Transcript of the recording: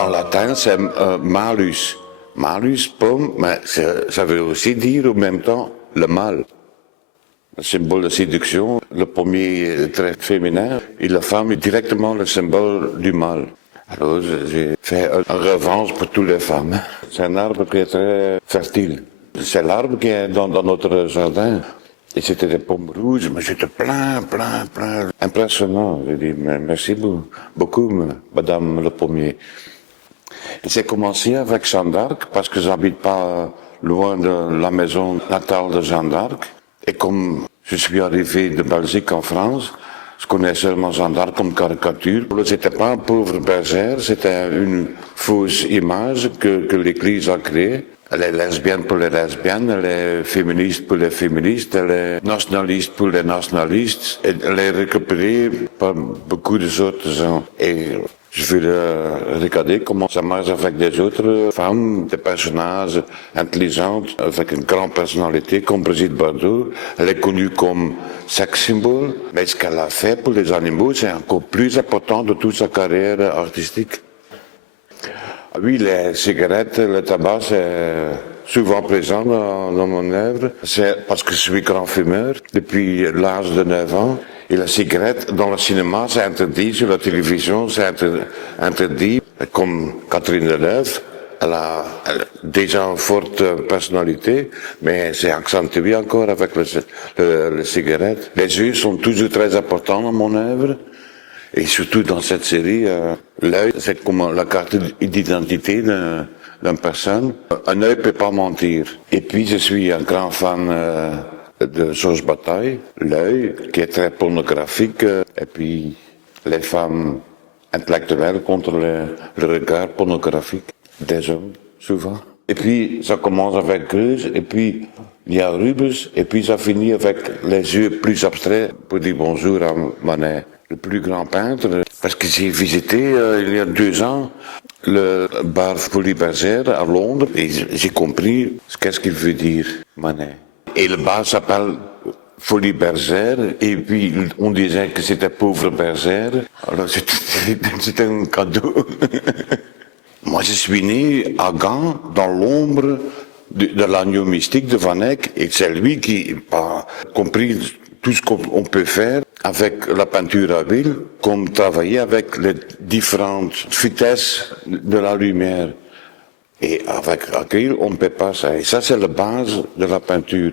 En latin, c'est malus. Malus, pomme, mais ça veut aussi dire en même temps le mal. Le symbole de séduction, le premier est très féminin, et la femme est directement le symbole du mal. Alors j'ai fait une revanche pour toutes les femmes. C'est un arbre qui est très fertile. C'est l'arbre qui est dans notre jardin. Et c'était des pommes rouges, mais j'étais plein. Impressionnant. J'ai dit, merci beaucoup, madame le pommier. Et c'est commencé avec Jeanne d'Arc, parce que j'habite pas loin de la maison natale de Jeanne d'Arc. Et comme je suis arrivé de Belgique en France, je connais seulement Jeanne d'Arc comme caricature. C'était pas une pauvre bergère, c'était une fausse image que l'Église a créée. Elle est lesbienne pour les lesbiennes, elle est féministe pour les féministes, elle est nationaliste pour les nationalistes. Et elle est récupérée par beaucoup d'autres gens. Et je vais regarder comment ça marche avec des autres femmes, des personnages intelligents, avec une grande personnalité comme Brigitte Bardot. Elle est connue comme sex symbole, mais ce qu'elle a fait pour les animaux, c'est encore plus important de toute sa carrière artistique. Oui, les cigarettes, le tabac, c'est souvent présent dans mon œuvre. C'est parce que je suis grand fumeur depuis l'âge de 9 ans. Et la cigarette, dans le cinéma, c'est interdit, sur la télévision, c'est interdit. Comme Catherine Deneuve, elle a déjà une forte personnalité, mais c'est accentué encore avec les cigarettes. Les yeux sont toujours très importants dans mon œuvre. Et surtout dans cette série, l'œil, c'est comme la carte d'identité d'une personne. Un œil peut pas mentir. Et puis je suis un grand fan de Georges Bataille, l'œil, qui est très pornographique. Et puis les femmes intellectuelles contre le regard pornographique des hommes, souvent. Et puis ça commence avec Greuze, et puis il y a Rubens, et puis ça finit avec les yeux plus abstraits pour dire bonjour à Manet. Le plus grand peintre, parce que j'ai visité il y a 2 ans le bar Folies Bergère à Londres et j'ai compris qu'est-ce qu'il veut dire, Manet. Et le bar s'appelle Folies Bergère et puis on disait que c'était pauvre bergère, alors c'était un cadeau. Moi je suis né à Gand, dans l'ombre de l'agneau mystique de Van Eyck, et c'est lui qui a compris tout ce qu'on peut faire avec la peinture à huile, comme travailler avec les différentes vitesses de la lumière. Et avec acryl, on ne peut pas ça. Et ça, c'est la base de la peinture.